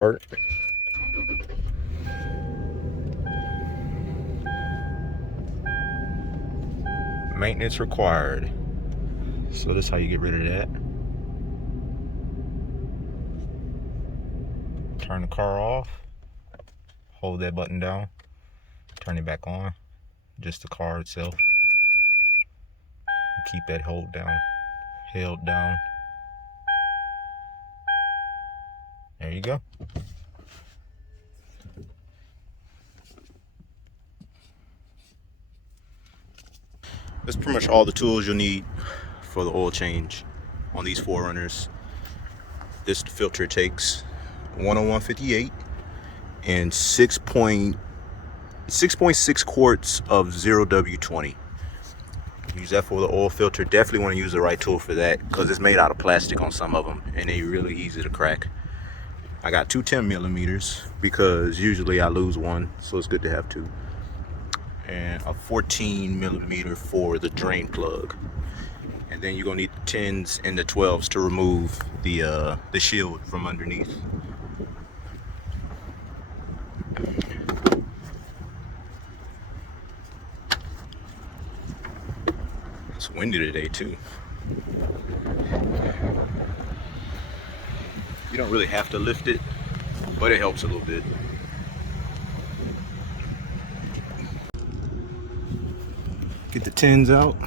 Art. Maintenance required. So that's how you get rid of that. Turn the car off. Hold that button down. Turn it back on. Just the car itself. Keep that held down. There you go. That's pretty much all the tools you'll need for the oil change on these 4Runners. This filter takes 10158 and 6.6 quarts of 0W20. Use that for the oil filter. Definitely want to use the right tool for that because it's made out of plastic on some of them and they're really easy to crack. I got two 10 millimeters because usually I lose one, so it's good to have two. And a 14 millimeter for the drain plug. And then you're gonna need the 10s and the 12s to remove the shield from underneath. It's windy today too. You don't really have to lift it, but it helps a little bit. Get the 10s out.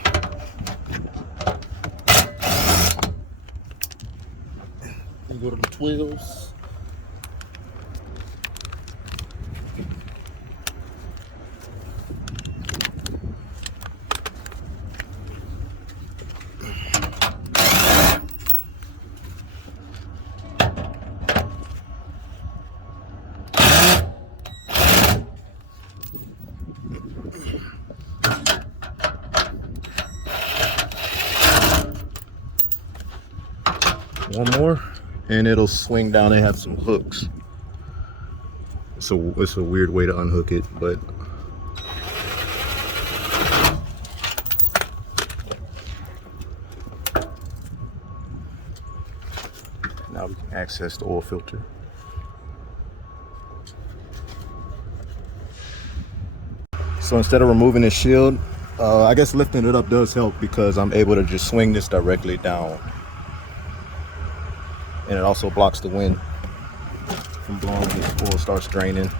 You go to the 12s. One more, and it'll swing down. They have some hooks. So it's a weird way to unhook it, but now we can access the oil filter. So instead of removing this shield, I guess lifting it up does help because I'm able to just swing this directly down. And it also blocks the wind from blowing when this oil starts draining.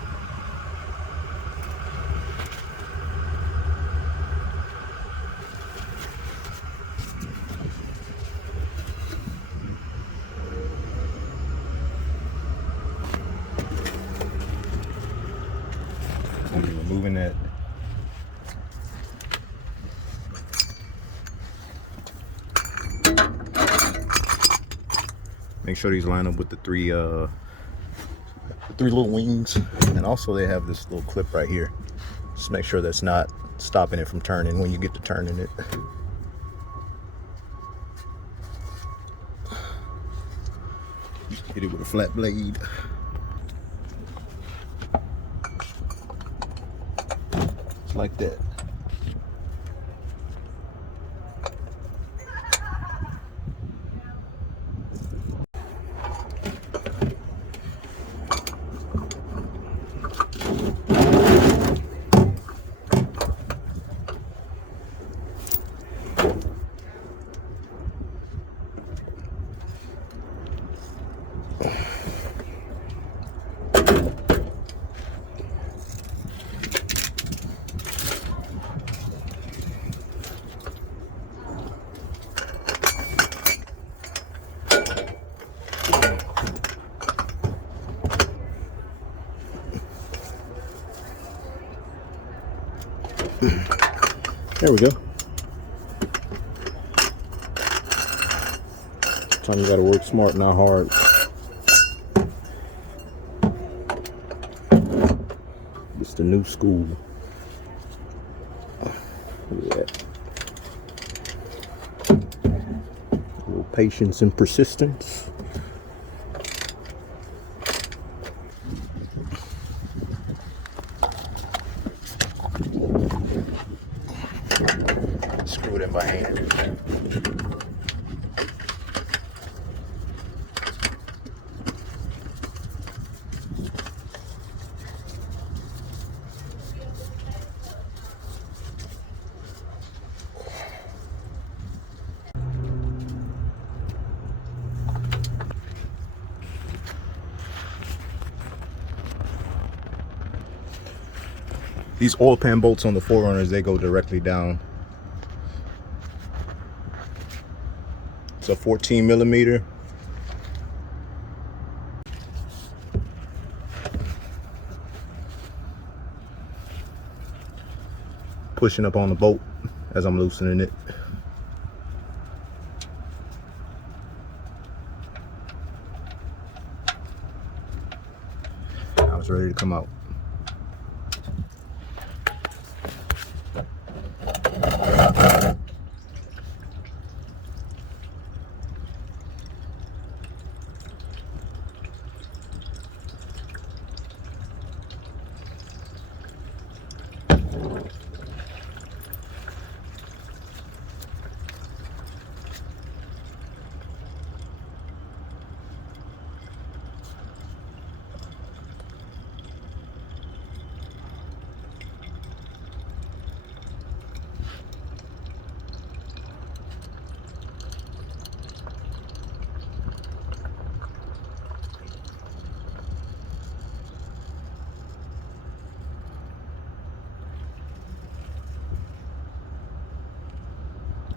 And you're removing that. Make sure these line up with the three little wings, and also they have this little clip right here. Just make sure that's not stopping it from turning when you get to turning it. Hit it with a flat blade. Just like that. There we go. Sometimes you gotta work smart, not hard. It's the new school. Look at that. A little patience and persistence. Screw it in by hand. These oil pan bolts on the 4Runners, they go directly down. It's a 14 millimeter. Pushing up on the bolt as I'm loosening it. Now it's ready to come out.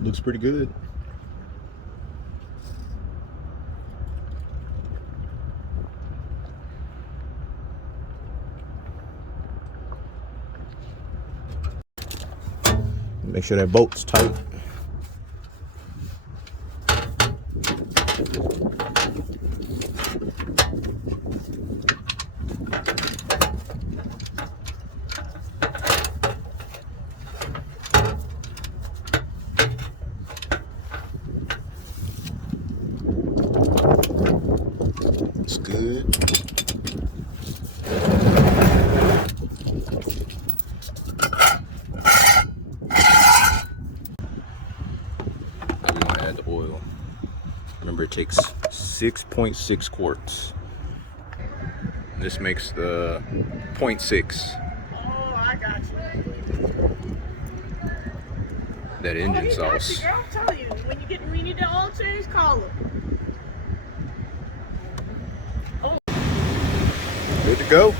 Looks pretty good. Make sure that bolt's tight. It's good. Now we want to add the oil. Remember, it takes 6.6 quarts. This makes the 0.6. Oh, I got you. That engine sauce. You, girl, I'm telling you, when you need the oil change, call him. Good to go.